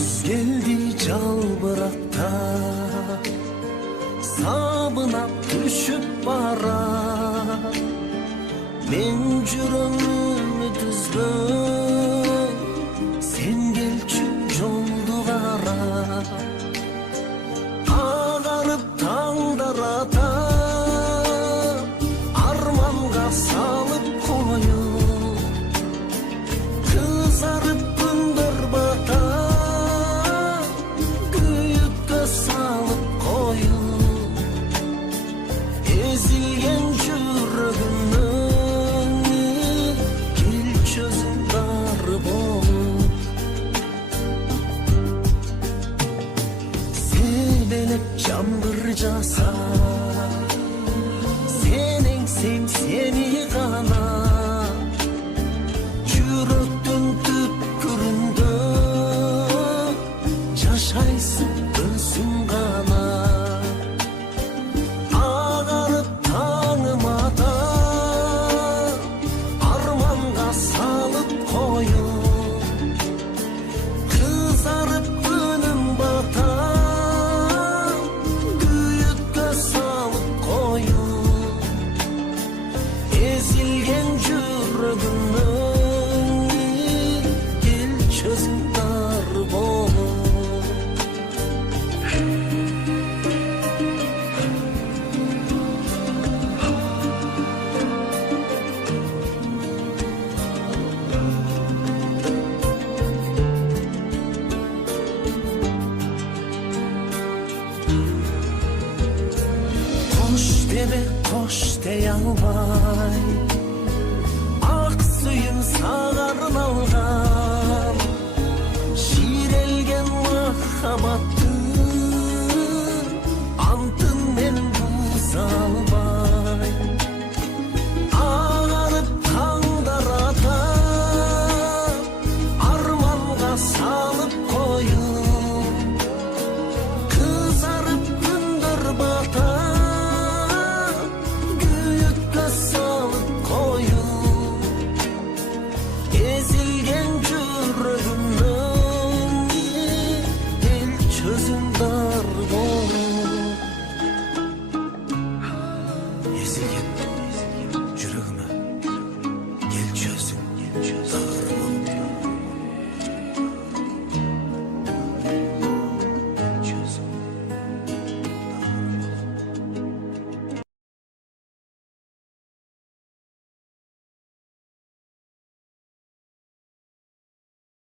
Күз келди жалбыракта, сабынап түшүп бара. Мен жүрөгүмдү түзгөн, сен келчү жолду кара. Агарып таңдар ата, арманга салып коюп, кызарып күндөр бата, күйүккө салып коюп, эзилген жүрөгүмдүн келчү өзүң бар болуп. Себелеп жамгыр жаса, сенең сен сени гана, жүрөктүн түпкүрүндө жашайсың өзүң гана. Агарып таңым ата, арманга салып коюп, кызарып күнүм бата, күйүккө салып коюп, эзилген жүрөгүмдүн келчү өзүң бар болуп. Koş deme, koş de alma,